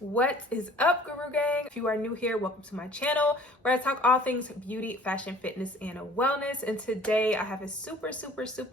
What is up, Guru Gang? If you are new here, welcome to my channel where I talk all things beauty, fashion, fitness, and wellness. And today I have a super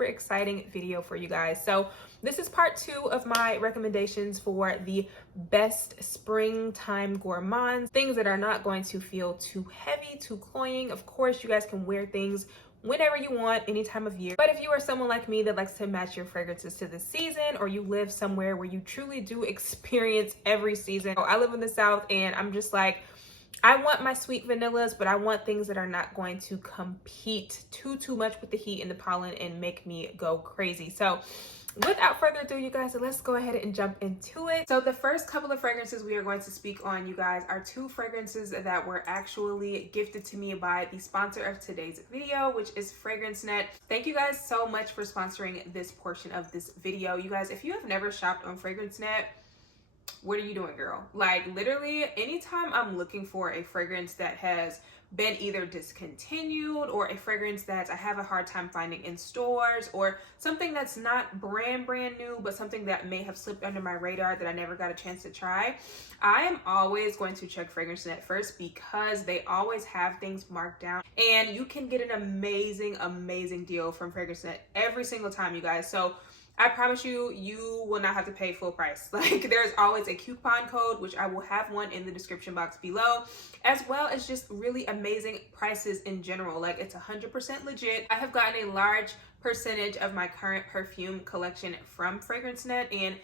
exciting video for you guys. So this is part 2 of my recommendations for the best springtime gourmands, things that are not going to feel too heavy, too cloying. Of course, you guys can wear things whenever you want, any time of year. But if you are someone like me that likes to match your fragrances to the season, or you live somewhere where you truly do experience every season. I live in the South and I'm just like, I want my sweet vanillas, but I want things that are not going to compete too much with the heat and the pollen and make me go crazy. So without further ado, you guys, let's go ahead and jump into it. So the first couple of fragrances we are going to speak on, you guys, are 2 fragrances that were actually gifted to me by the sponsor of today's video, which is Fragrancenet. Thank you guys so much for sponsoring this portion of this video. You guys, if you have never shopped on Fragrancenet, what are you doing, girl? Like, literally, anytime I'm looking for a fragrance that has been either discontinued, or a fragrance that I have a hard time finding in stores, or something that's not brand new, but something that may have slipped under my radar that I never got a chance to try, I am always going to check Fragrancenet first, because they always have things marked down and you can get an amazing deal from Fragrancenet every single time, you guys. So I promise you, you will not have to pay full price. Like, there's always a coupon code, which I will have one in the description box below, as well as just really amazing prices in general. Like, it's 100% legit. I have gotten a large percentage of my current perfume collection from Fragrancenet, and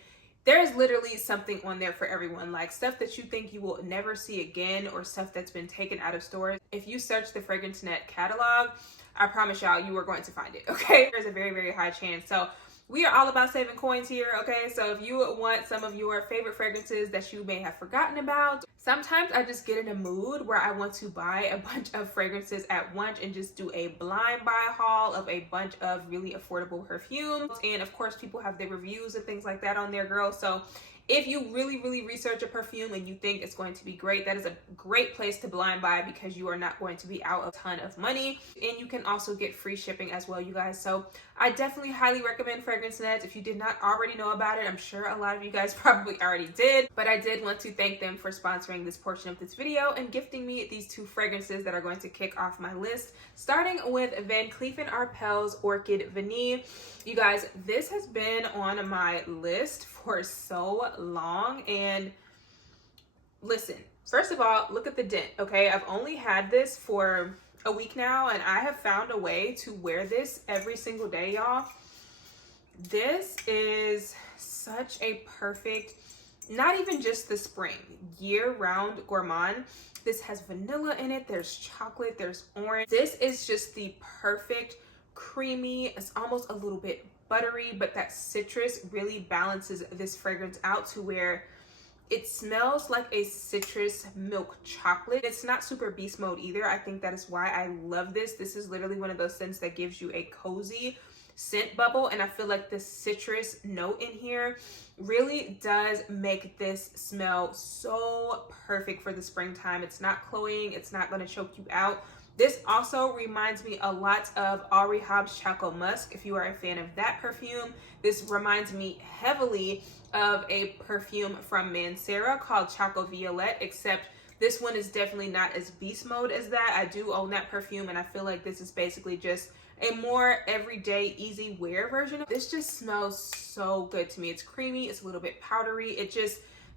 there's literally something on there for everyone. Like, stuff that you think you will never see again, or stuff that's been taken out of stores. If you search the Fragrancenet catalog, I promise y'all, you are going to find it, okay? There's a very high chance. So we are all about saving coins here, okay? So if you want some of your favorite fragrances that you may have forgotten about, sometimes I just get in a mood where I want to buy a bunch of fragrances at once and just do a blind buy haul of a bunch of really affordable perfumes. And of course, people have their reviews and things like that on there, girl. So if you really research a perfume and you think it's going to be great, that is a great place to blind buy, because you are not going to be out a ton of money. And you can also get free shipping as well, you guys. So I definitely highly recommend Fragrancenet. If you did not already know about it, I'm sure a lot of you guys probably already did, but I did want to thank them for sponsoring this portion of this video and gifting me these 2 fragrances that are going to kick off my list, starting with Cleef Arpels Orchid Vanille. You guys, this has been on my list for so long, and listen, first of all, look at the dent, okay? I've only had this for a week now, and I have found a way to wear this every single day, y'all. This is such a perfect, not even just the spring, year-round gourmand. This has vanilla in it, there's chocolate, there's orange. This is just the perfect creamy, it's almost a little bit buttery, but that citrus really balances this fragrance out to where it smells like a citrus milk chocolate. It's not super beast mode either. I think that is why I love this. This is literally one of those scents that gives you a cozy scent bubble, and I feel like the citrus note in here really does make this smell so perfect for the springtime. It's not cloying, it's not going to choke you out. This also reminds me a lot of Henri Hobbs Choco Musk, if you are a fan of that perfume. This reminds me heavily of a perfume from Mancera called Choco Violette, except this one is definitely not as beast mode as that. I do own that perfume, and I feel like this is basically just a more everyday, easy wear version. This just smells so good to me. It's creamy, it's a little bit powdery.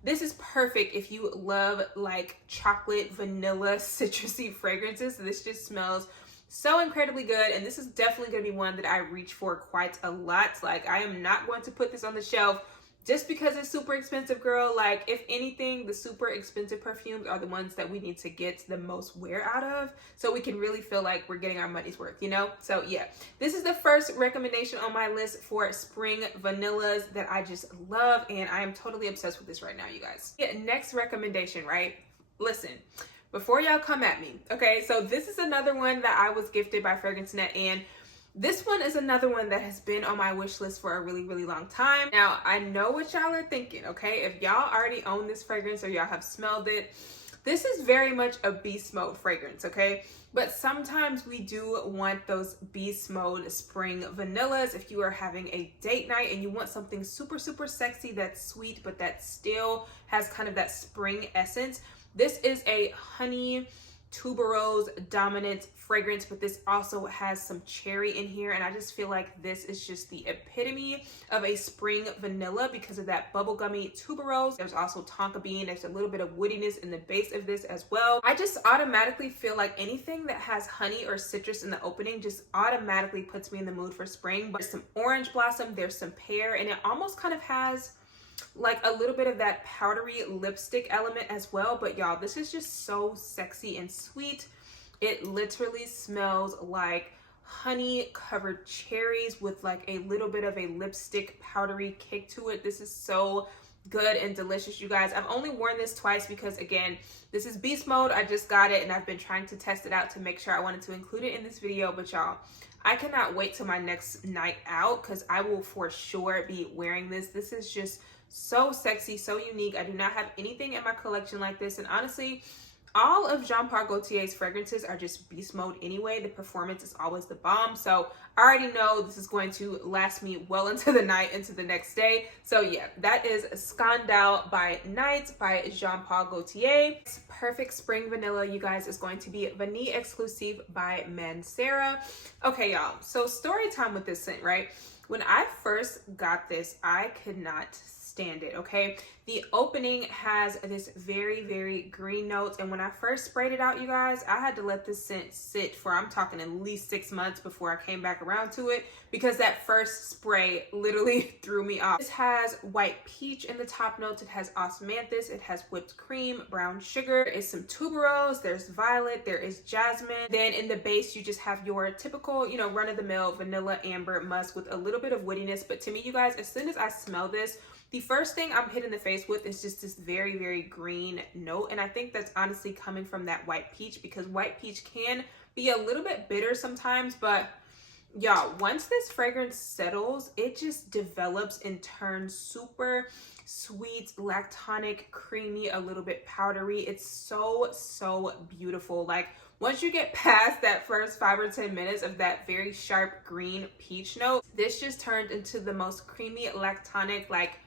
This is perfect if you love like chocolate, vanilla, citrusy fragrances. This just smells so incredibly good, and this is definitely going to be one that I reach for quite a lot. Like, I am not going to put this on the shelf just because it's super expensive, girl. Like, if anything, the super expensive perfumes are the ones that we need to get the most wear out of, so we can really feel like we're getting our money's worth, you know? So yeah, this is the first recommendation on my list for spring vanillas that I just love, and I am totally obsessed with this right now, you guys. Yeah, next recommendation, right? Listen, before y'all come at me, okay? So this is another one that I was gifted by Fragrancenet, and this one is another one that has been on my wish list for a really long time. Now, I know what y'all are thinking, okay? If y'all already own this fragrance or y'all have smelled it, This is very much a beast mode fragrance, okay? But sometimes we do want those beast mode spring vanillas if you are having a date night and you want something super, super sexy that's sweet, but that still has kind of that spring essence. This is a honey tuberose dominant fragrance, but this also has some cherry in here, and I just feel like this is just the epitome of a spring vanilla because of that bubblegummy tuberose. There's also tonka bean. There's a little bit of woodiness in the base of this as well. I just automatically feel like anything that has honey or citrus in the opening just automatically puts me in the mood for spring. But there's some orange blossom, there's some pear, and it almost kind of has like a little bit of that powdery lipstick element as well. But y'all, this is just so sexy and sweet. It literally smells like honey covered cherries with like a little bit of a lipstick powdery kick to it. This is so good and delicious, you guys. I've only worn this twice because, again, this is beast mode. I just got it and I've been trying to test it out to make sure I wanted to include it in this video. But y'all, I cannot wait till my next night out because I will for sure be wearing this. This is just so sexy, so unique. I do not have anything in my collection like this, and honestly, all of Jean Paul Gaultier's fragrances are just beast mode anyway. The performance is always the bomb, so I already know this is going to last me well into the night, into the next day. So yeah, that is Scandale by Night by Jean Paul Gaultier. It's perfect spring vanilla, you guys, is going to be Vanille Exclusive by Mancera. Okay, y'all, so story time with this scent, right? When I first got this, I could not stand it, okay? The opening has this very, very green notes, and when I first sprayed it out, you guys, I had to let this scent sit for, I'm talking at least 6 months before I came back around to it, because that first spray literally threw me off. This has white peach in the top notes, it has osmanthus, it has whipped cream, brown sugar, there is some tuberose, there's violet, there is jasmine. Then in the base, you just have your typical, you know, run-of-the-mill vanilla, amber, musk with a little bit of woodiness. But to me, you guys, as soon as I smell this, the first thing I'm hit in the face with is just this very, very green note. And I think that's honestly coming from that white peach, because white peach can be a little bit bitter sometimes. But y'all, once this fragrance settles, it just develops and turns super sweet, lactonic, creamy, a little bit powdery. It's so, so beautiful. Like, once you get past that first 5 or 10 minutes of that very sharp green peach note, this just turned into the most creamy, lactonic, like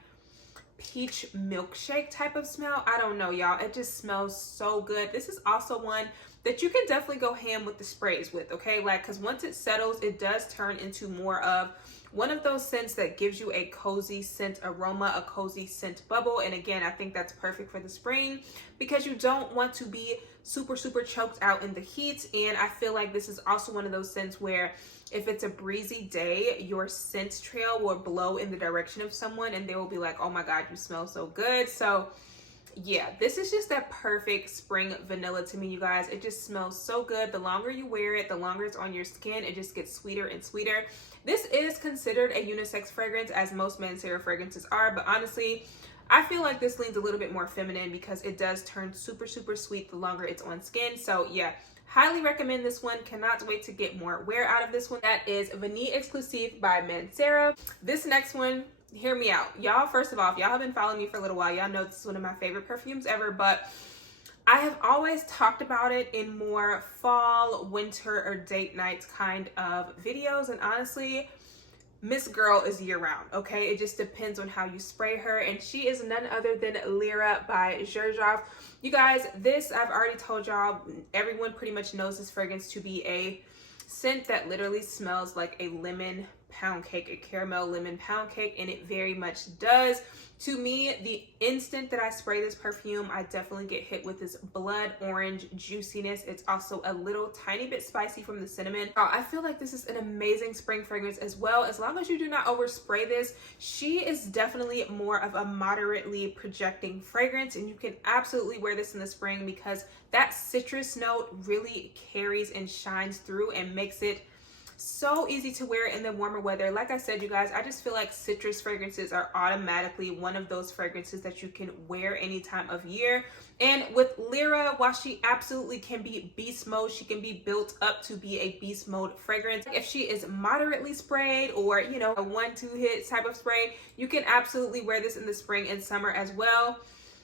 peach milkshake type of smell. I don't know, y'all. It just smells so good. This is also one that you can definitely go ham with the sprays with, okay? Like, because once it settles, it does turn into more of one of those scents that gives you a cozy scent aroma, a cozy scent bubble. And again, I think that's perfect for the spring because you don't want to be super, super choked out in the heat. And I feel like this is also one of those scents where if it's a breezy day, your scent trail will blow in the direction of someone and they will be like, oh my God, you smell so good. So yeah, this is just that perfect spring vanilla to me, you guys. It just smells so good. The longer you wear it, the longer it's on your skin, it just gets sweeter and sweeter. This is considered a unisex fragrance, as most Mancera fragrances are, but honestly, I feel like this leans a little bit more feminine because it does turn super, super sweet the longer it's on skin. So yeah, highly recommend this one. Cannot wait to get more wear out of this one. That is Vanille Exclusive by Mancera. This next one, hear me out. Y'all, first of all, if y'all have been following me for a little while, y'all know this is one of my favorite perfumes ever, but I have always talked about it in more fall, winter, or date nights kind of videos. And honestly, Miss Girl is year round, okay? It just depends on how you spray her. And she is none other than Lira by Xerjoff. You guys, this, I've already told y'all, everyone pretty much knows this fragrance to be a scent that literally smells like a lemon pound cake, a caramel lemon pound cake, and it very much does. To me, the instant that I spray this perfume, I definitely get hit with this blood orange juiciness. It's also a little tiny bit spicy from the cinnamon. I feel like this is an amazing spring fragrance as well. As long as you do not overspray this, she is definitely more of a moderately projecting fragrance, and you can absolutely wear this in the spring because that citrus note really carries and shines through and makes it so easy to wear in the warmer weather. Like I said, you guys, I just feel like citrus fragrances are automatically one of those fragrances that you can wear any time of year. And with Lira, while she absolutely can be beast mode, she can be built up to be a beast mode fragrance. If she is moderately sprayed or, you know, a 1-2 hit type of spray, you can absolutely wear this in the spring and summer as well.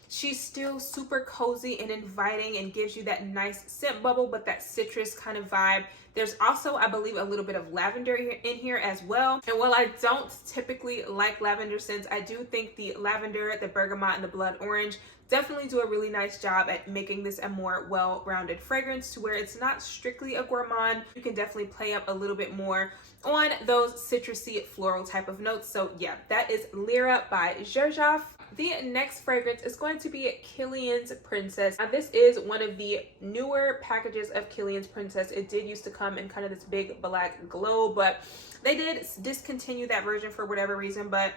she's still super cozy and inviting and gives you that nice scent bubble, but that citrus kind of vibe. There's also, I believe, a little bit of lavender in here as well. And while I don't typically like lavender scents, I do think the lavender, the bergamot, and the blood orange definitely do a really nice job at making this a more well-rounded fragrance to where it's not strictly a gourmand. You can definitely play up a little bit more on those citrusy floral type of notes. So yeah, that is Lira by Xerjoff. The next fragrance is going to be Killian's Princess. Now this is one of the newer packages of Killian's Princess. It did used to come in kind of this big black globe, but they did discontinue that version for whatever reason. But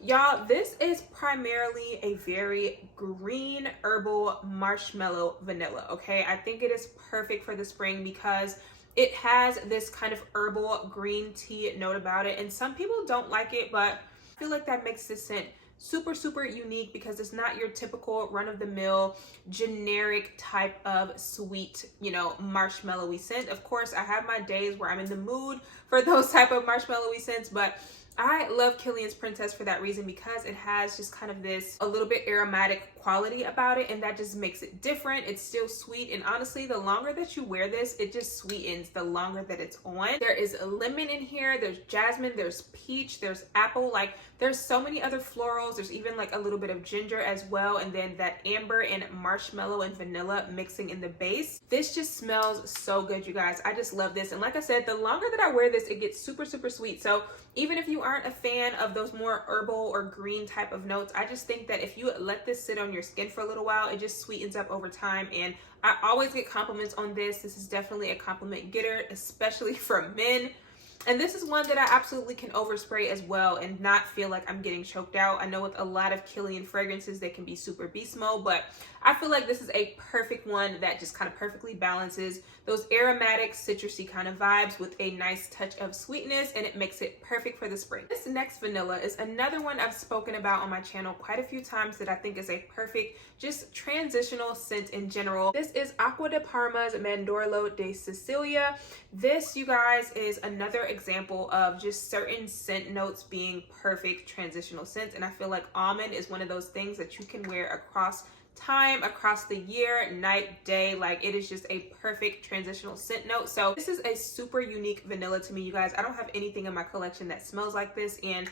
y'all, this is primarily a very green herbal marshmallow vanilla, okay? I think it is perfect for the spring because it has this kind of herbal green tea note about it. And some people don't like it, but I feel like that makes this scent super, super unique because it's not your typical run-of-the-mill generic type of sweet, you know, marshmallowy scent. Of course, I have my days where I'm in the mood for those type of marshmallowy scents, but I love Killian's Princess for that reason because it has just kind of this a little bit aromatic quality about it, and that just makes it different. It's still sweet, and honestly, the longer that you wear this, it just sweetens the longer that it's on. There is a lemon in here, there's jasmine, there's peach, there's apple, like there's so many other florals. There's even like a little bit of ginger as well, and then that amber and marshmallow and vanilla mixing in the base. This just smells so good, you guys. I just love this, and like I said, the longer that I wear this, it gets super, super sweet. So even if you aren't a fan of those more herbal or green type of notes, I just think that if you let this sit on your skin for a little while, it just sweetens up over time. And I always get compliments on this. This is definitely a compliment getter, especially from men. And this is one that I absolutely can overspray as well and not feel like I'm getting choked out. I know with a lot of Killian fragrances, they can be super beast mode, but I feel like this is a perfect one that just kind of perfectly balances those aromatic, citrusy kind of vibes with a nice touch of sweetness, and it makes it perfect for the spring. This next vanilla is another one I've spoken about on my channel quite a few times that I think is a perfect, just transitional scent in general. This is Aqua de Parfum's Mandorlo de Sicilia. This, you guys, is another example of just certain scent notes being perfect transitional scents, and I feel like almond is one of those things that you can wear across time, across the year, night, day. Like, it is just a perfect transitional scent note. So this is a super unique vanilla to me, you guys. I don't have anything in my collection that smells like this. And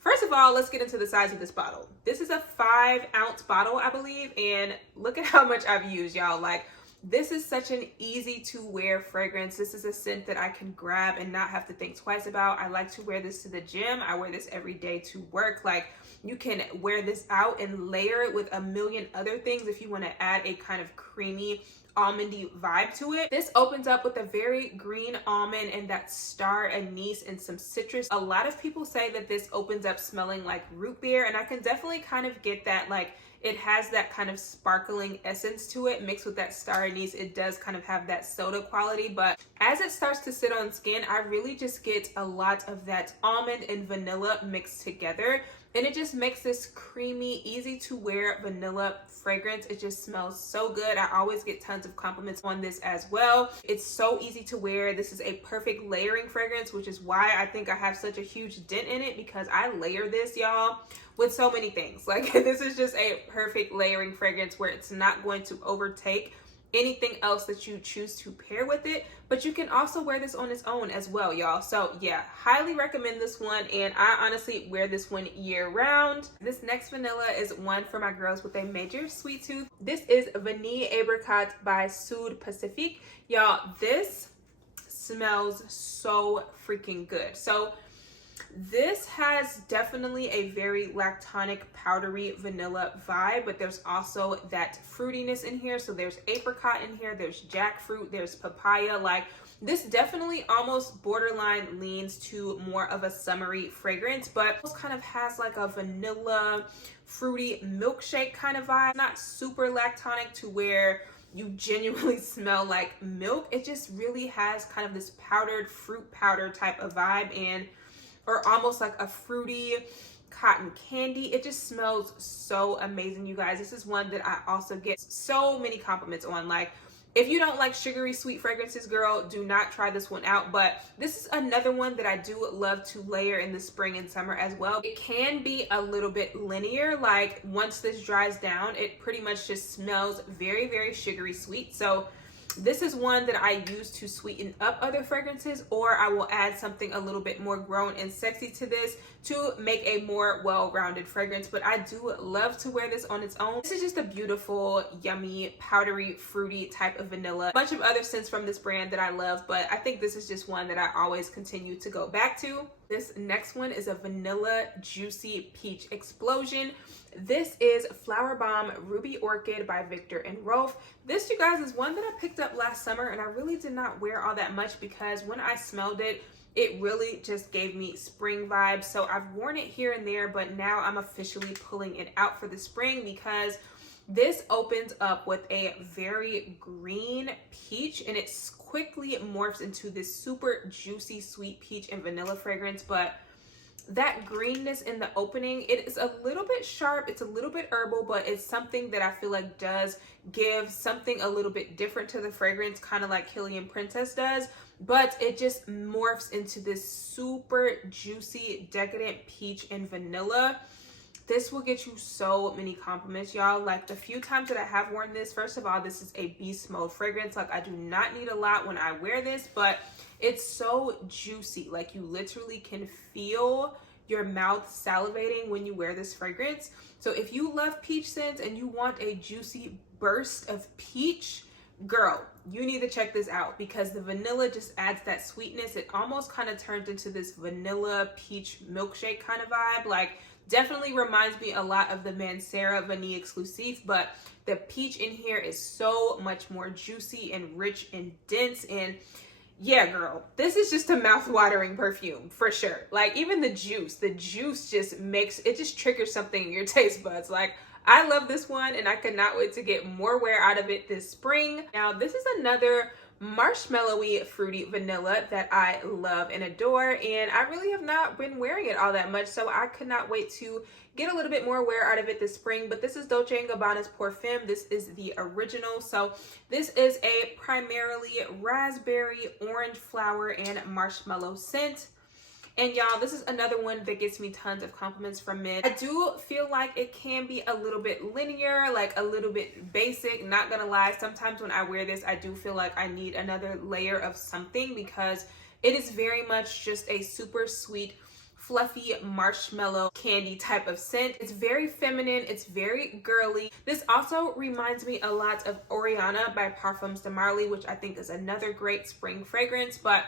first of all, let's get into the size of this bottle. This is a 5-ounce bottle, I believe, and look at how much I've used, y'all. Like, this is such an easy to wear fragrance. This is a scent that I can grab and not have to think twice about. I like to wear this to the gym. I wear this every day to work. Like, you can wear this out and layer it with a million other things if you want to add a kind of creamy almondy vibe to it. This opens up with a very green almond and that star anise and some citrus. A lot of people say that this opens up smelling like root beer, and I can definitely kind of get that. Like, it has that kind of sparkling essence to it mixed with that star anise. It does kind of have that soda quality, but as it starts to sit on skin, I really just get a lot of that almond and vanilla mixed together. And it just makes this creamy, easy to wear vanilla fragrance. It just smells so good. I always get tons of compliments on this as well. It's so easy to wear. This is a perfect layering fragrance, which is why I think I have such a huge dent in it, because I layer this, y'all, with so many things. Like, this is just a perfect layering fragrance where it's not going to overtake anything else that you choose to pair with it, but you can also wear this on its own as well, y'all. So yeah, highly recommend this one, and I honestly wear this one year round. This next vanilla is one for my girls with a major sweet tooth. This is Vini Apricot by Sud Pacifique. Y'all, this smells so freaking good. So this has definitely a very lactonic, powdery vanilla vibe, but there's also that fruitiness in here. So there's apricot in here, there's jackfruit, there's papaya. Like, this definitely almost borderline leans to more of a summery fragrance, but it kind of has like a vanilla, fruity milkshake kind of vibe. Not super lactonic to where you genuinely smell like milk. It just really has kind of this powdered fruit powder type of vibe, and or almost like a fruity cotton candy. It just smells so amazing, you guys. This is one that I also get so many compliments on. Like, If you don't like sugary sweet fragrances, girl, do not try this one out. But this is another one that I do love to layer in the spring and summer as well. It can be a little bit linear, like once this dries down, it pretty much just smells very, very sugary sweet. So this is one that I use to sweeten up other fragrances, or I will add something a little bit more grown and sexy to this to make a more well-rounded fragrance. But I do love to wear this on its own. This is just a beautiful, yummy, powdery, fruity type of vanilla. A bunch of other scents from this brand that I love, but I think this is just one that I always continue to go back to. This next one is a Vanilla Juicy Peach Explosion. This is Flower Bomb Ruby Orchid by Viktor and Rolf. This, you guys, is one that I picked up last summer, and I really did not wear all that much because when I smelled it, it really just gave me spring vibes. So I've worn it here and there, but now I'm officially pulling it out for the spring because this opens up with a very green peach, and it quickly morphs into this super juicy sweet peach and vanilla fragrance. But that greenness in the opening, it is a little bit sharp, it's a little bit herbal, but it's something that I feel like does give something a little bit different to the fragrance, kind of like Killian Princess does. But it just morphs into this super juicy, decadent peach and vanilla. This will get you so many compliments, y'all. Like the few times that I have worn this, first of all, this is a beast mode fragrance. Like I do not need a lot when I wear this, but it's so juicy. Like you literally can feel your mouth salivating when you wear this fragrance. So if you love peach scents and you want a juicy burst of peach, girl, you need to check this out because the vanilla just adds that sweetness. It almost kind of turns into this vanilla peach milkshake kind of vibe. Like definitely reminds me a lot of the Mancera Vanille Exclusive, but the peach in here is so much more juicy and rich and dense. And yeah, girl, this is just a mouth-watering perfume for sure. Like even the juice just makes it, just triggers something in your taste buds. Like I love this one and I cannot wait to get more wear out of it this spring. Now this is another marshmallowy fruity vanilla that I love and adore, and I really have not been wearing it all that much, so I could not wait to get a little bit more wear out of it this spring. But this is Dolce & Gabbana's Parfum. This is the original. So this is a primarily raspberry, orange flower, and marshmallow scent. And y'all, this is another one that gets me tons of compliments from men. I do feel like it can be a little bit linear, like a little bit basic, not gonna lie. Sometimes when I wear this, I do feel like I need another layer of something because it is very much just a super sweet, fluffy marshmallow candy type of scent. It's very feminine, it's very girly. This also reminds me a lot of Oriana by Parfums de Marly, which I think is another great spring fragrance. But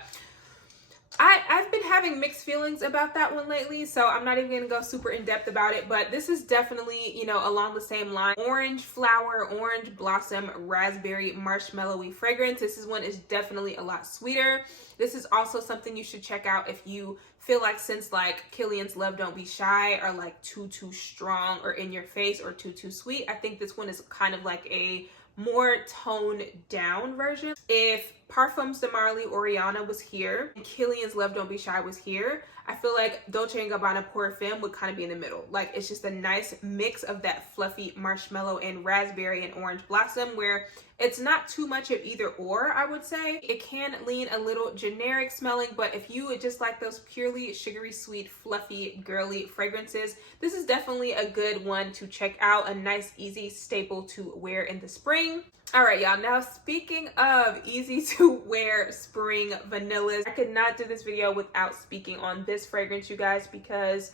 I've been having mixed feelings about that one lately, so I'm not even gonna go super in depth about it. But this is definitely, you know, along the same line. Orange flower, orange blossom, raspberry, marshmallowy fragrance. This one is definitely a lot sweeter. This is also something you should check out if you feel like scents like Killian's Love Don't Be Shy are like too strong or in your face or too sweet. I think this one is kind of like a more toned down version. If Parfums de Marly Oriana was here and Killian's Love Don't Be Shy was here, I feel like Dolce & Gabbana Parfum would kind of be in the middle. Like it's just a nice mix of that fluffy marshmallow and raspberry and orange blossom where it's not too much of either or, I would say. It can lean a little generic smelling, but if you would just like those purely sugary sweet, fluffy, girly fragrances, this is definitely a good one to check out. A nice, easy staple to wear in the spring. All right, y'all. Now, speaking of easy to wear spring vanillas, I could not do this video without speaking on this fragrance, you guys, because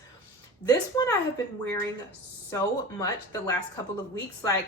this one I have been wearing so much the last couple of weeks. Like,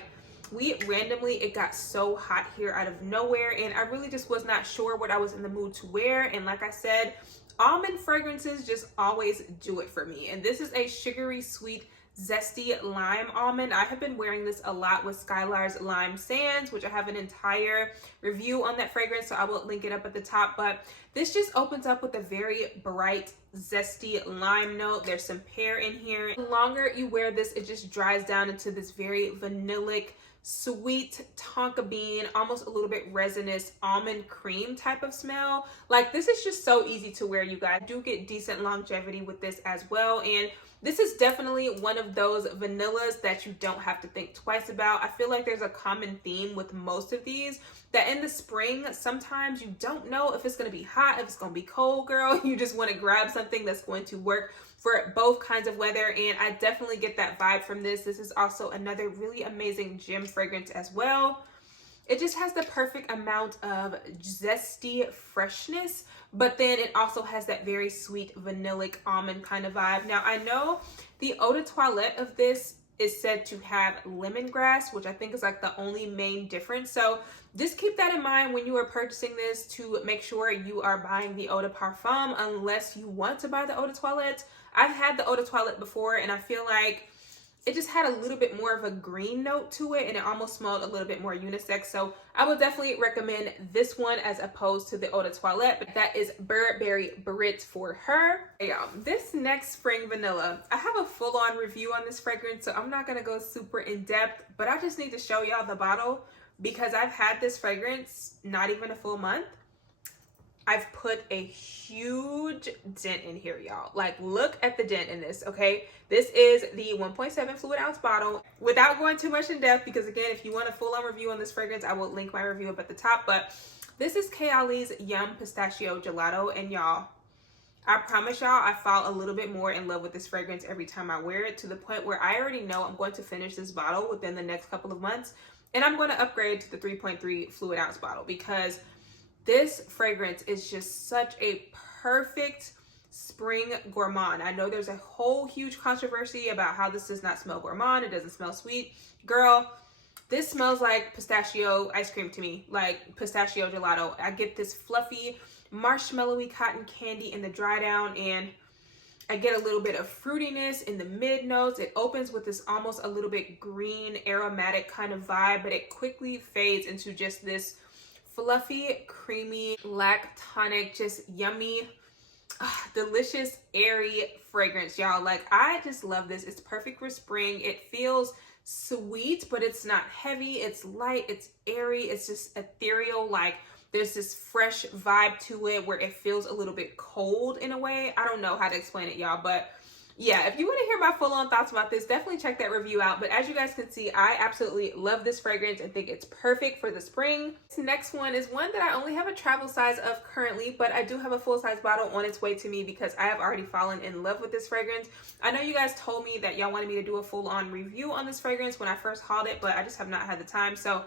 it got so hot here out of nowhere, and I really just was not sure what I was in the mood to wear. And like I said, almond fragrances just always do it for me. And this is a sugary sweet zesty lime almond. I have been wearing this a lot with Skylars Lime Sands, which I have an entire review on that fragrance, so I will link it up at the top. But this just opens up with a very bright, zesty lime note. There's some pear in here. The longer you wear this, it just dries down into this very vanillic, sweet tonka bean, almost a little bit resinous almond cream type of smell. Like this is just so easy to wear, you guys. Do get decent longevity with this as well. And This is definitely one of those vanillas that you don't have to think twice about. I feel like there's a common theme with most of these, that in the spring, sometimes you don't know if it's going to be hot, if it's going to be cold, girl. You just want to grab something that's going to work for both kinds of weather, and I definitely get that vibe from this. This is also another really amazing gym fragrance as well. It just has the perfect amount of zesty freshness, but then it also has that very sweet vanillic almond kind of vibe. Now, I know the eau de toilette of this is said to have lemongrass, which I think is like the only main difference. So just keep that in mind when you are purchasing this, to make sure you are buying the eau de parfum, unless you want to buy the eau de toilette. I've had the eau de toilette before, and I feel like it just had a little bit more of a green note to it, and it almost smelled a little bit more unisex. So I would definitely recommend this one as opposed to the eau de toilette, but that is Burberry Brit for her. Yeah, this next spring vanilla, I have a full-on review on this fragrance, so I'm not gonna go super in depth, but I just need to show y'all the bottle because I've had this fragrance not even a full month. I've put a huge dent in here, y'all. Like, look at the dent in this, okay? This is the 1.7 fluid ounce bottle. Without going too much in depth, because again, if you want a full-on review on this fragrance, I will link my review up at the top. But this is Kayali's Yum Pistachio Gelato, and y'all, I promise y'all, I fall a little bit more in love with this fragrance every time I wear it, to the point where I already know I'm going to finish this bottle within the next couple of months, and I'm going to upgrade to the 3.3 fluid ounce bottle, because this fragrance is just such a perfect spring gourmand. I know there's a whole huge controversy about how this does not smell gourmand. It doesn't smell sweet. Girl, this smells like pistachio ice cream to me, like pistachio gelato. I get this fluffy, marshmallowy cotton candy in the dry down, and I get a little bit of fruitiness in the mid notes. It opens with this almost a little bit green aromatic kind of vibe, but it quickly fades into just this fluffy, creamy, lactonic, just yummy, delicious, airy fragrance, y'all. Like, I just love this. It's perfect for spring. It feels sweet, but it's not heavy. It's light, it's airy, it's just ethereal. Like, there's this fresh vibe to it where it feels a little bit cold in a way. I don't know how to explain it, y'all, but yeah, if you want to hear my full-on thoughts about this, definitely check that review out. But as you guys can see, I absolutely love this fragrance and think it's perfect for the spring. This next one is one that I only have a travel size of currently, but I do have a full-size bottle on its way to me because I have already fallen in love with this fragrance. I know you guys told me that y'all wanted me to do a full-on review on this fragrance when I first hauled it, but I just have not had the time. So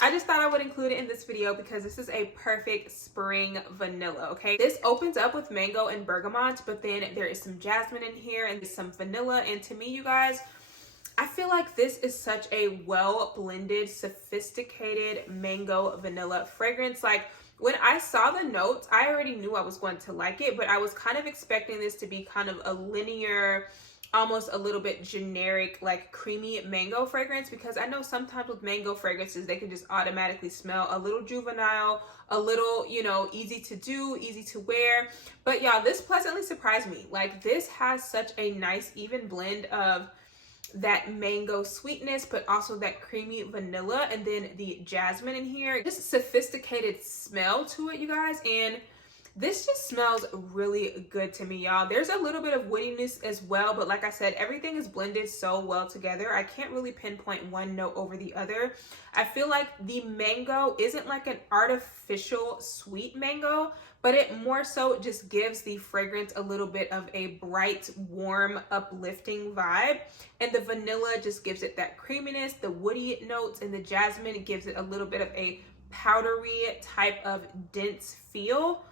I just thought I would include it in this video because this is a perfect spring vanilla, okay? This opens up with mango and bergamot, but then there is some jasmine in here and some vanilla. And to me, you guys, I feel like this is such a well-blended, sophisticated mango vanilla fragrance. Like, when I saw the notes, I already knew I was going to like it, but I was kind of expecting this to be kind of a linear, almost a little bit generic, like creamy mango fragrance, because I know sometimes with mango fragrances, they can just automatically smell a little juvenile, a little, you know, easy to do, easy to wear. But y'all, this pleasantly surprised me. Like, this has such a nice even blend of that mango sweetness, but also that creamy vanilla, and then the jasmine in here. Just sophisticated smell to it, you guys. And this just smells really good to me, y'all. There's a little bit of woodiness as well, but like I said, everything is blended so well together. I can't really pinpoint one note over the other. I feel like the mango isn't like an artificial sweet mango, but it more so just gives the fragrance a little bit of a bright, warm, uplifting vibe. And the vanilla just gives it that creaminess, the woody notes, and the jasmine gives it a little bit of a powdery type of dense feel.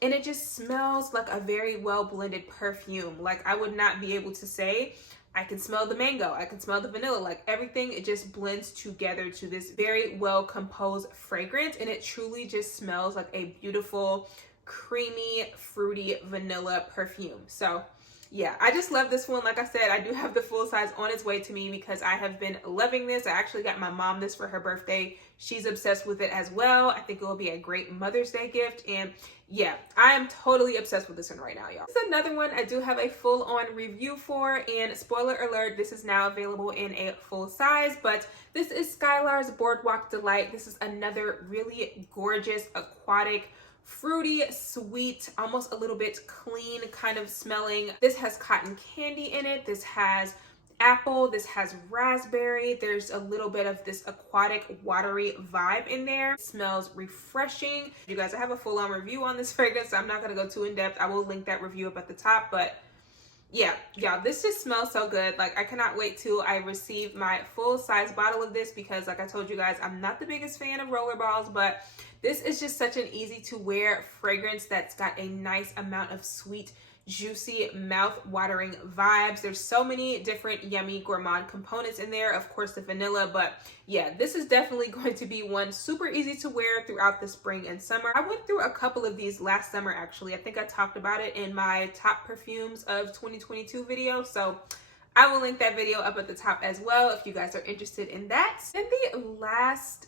And it just smells like a very well blended perfume. Like, I would not be able to say I can smell the mango, I can smell the vanilla, like everything, it just blends together to this very well composed fragrance. And it truly just smells like a beautiful, creamy, fruity vanilla perfume. So yeah, I just love this one. Like I said, I do have the full size on its way to me because I have been loving this. I actually got my mom this for her birthday. She's obsessed with it as well. I think it will be a great Mother's Day gift. And yeah, I am totally obsessed with this one right now, y'all. This is another one I do have a full-on review for, and spoiler alert, this is now available in a full size, but this is Skylars Boardwalk Delight. This is another really gorgeous aquatic fruity, sweet, almost a little bit clean kind of smelling. This has cotton candy in it. This has apple. This has raspberry. There's a little bit of this aquatic, watery vibe in there. It smells refreshing. You guys, I have a full-on review on this fragrance, so I'm not going to go too in depth. I will link that review up at the top, but yeah, y'all, this just smells so good. Like, I cannot wait till I receive my full-size bottle of this because, like I told you guys, I'm not the biggest fan of rollerballs, but this is just such an easy-to-wear fragrance that's got a nice amount of sweet, juicy, mouth-watering vibes. There's so many different yummy gourmand components in there. Of course, the vanilla, but yeah, this is definitely going to be one super easy to wear throughout the spring and summer. I went through a couple of these last summer, actually. I think I talked about it in my top perfumes of 2022 video, so I will link that video up at the top as well if you guys are interested in that. And the last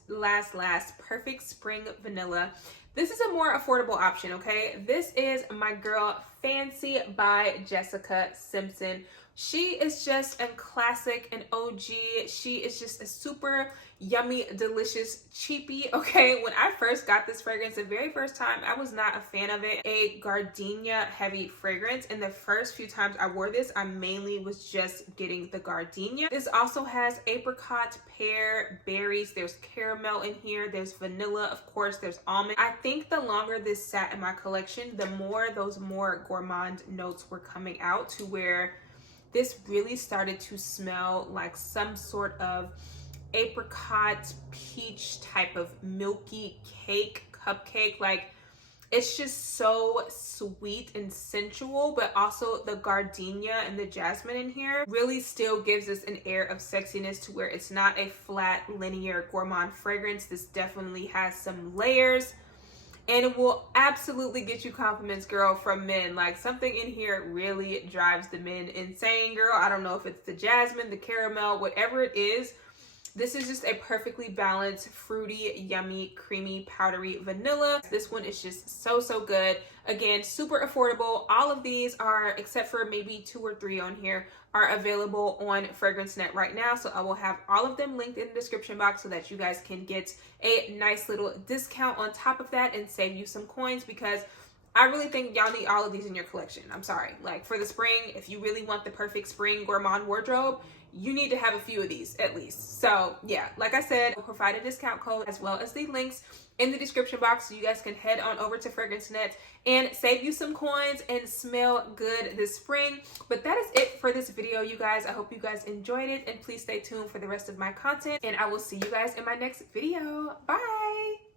perfect spring vanilla. This is a more affordable option, okay? This is my girl Fancy by Jessica Simpson. She is just a classic, an OG. She is just a super yummy, delicious cheapie, okay? When I first got this fragrance, the very first time, I was not a fan of it. A gardenia heavy fragrance. And the first few times I wore this, I mainly was just getting the gardenia. This also has apricot, pear, berries. There's caramel in here. There's vanilla, of course. There's almond. I think the longer this sat in my collection, the more those more gourmand notes were coming out, to where this really started to smell like some sort of apricot peach type of milky cake, cupcake. Like, it's just so sweet and sensual, but also the gardenia and the jasmine in here really still gives us an air of sexiness, to where it's not a flat linear gourmand fragrance. This definitely has some layers, and it will absolutely get you compliments, girl, from men. Like, something in here really drives the men insane, girl. I don't know if it's the jasmine, the caramel, whatever it is. This is just a perfectly balanced, fruity, yummy, creamy, powdery vanilla. This one is just so, so good. Again, super affordable. All of these are, except for maybe 2 or 3 on here, are available on Fragrancenet right now. So I will have all of them linked in the description box so that you guys can get a nice little discount on top of that and save you some coins, because I really think y'all need all of these in your collection. I'm sorry. Like, for the spring, if you really want the perfect spring gourmand wardrobe, you need to have a few of these at least. So yeah, like I said, I'll provide a discount code as well as the links in the description box, so you guys can head on over to Fragrancenet and save you some coins and smell good this spring. But that is it for this video, you guys. I hope you guys enjoyed it, and please stay tuned for the rest of my content, and I will see you guys in my next video. Bye.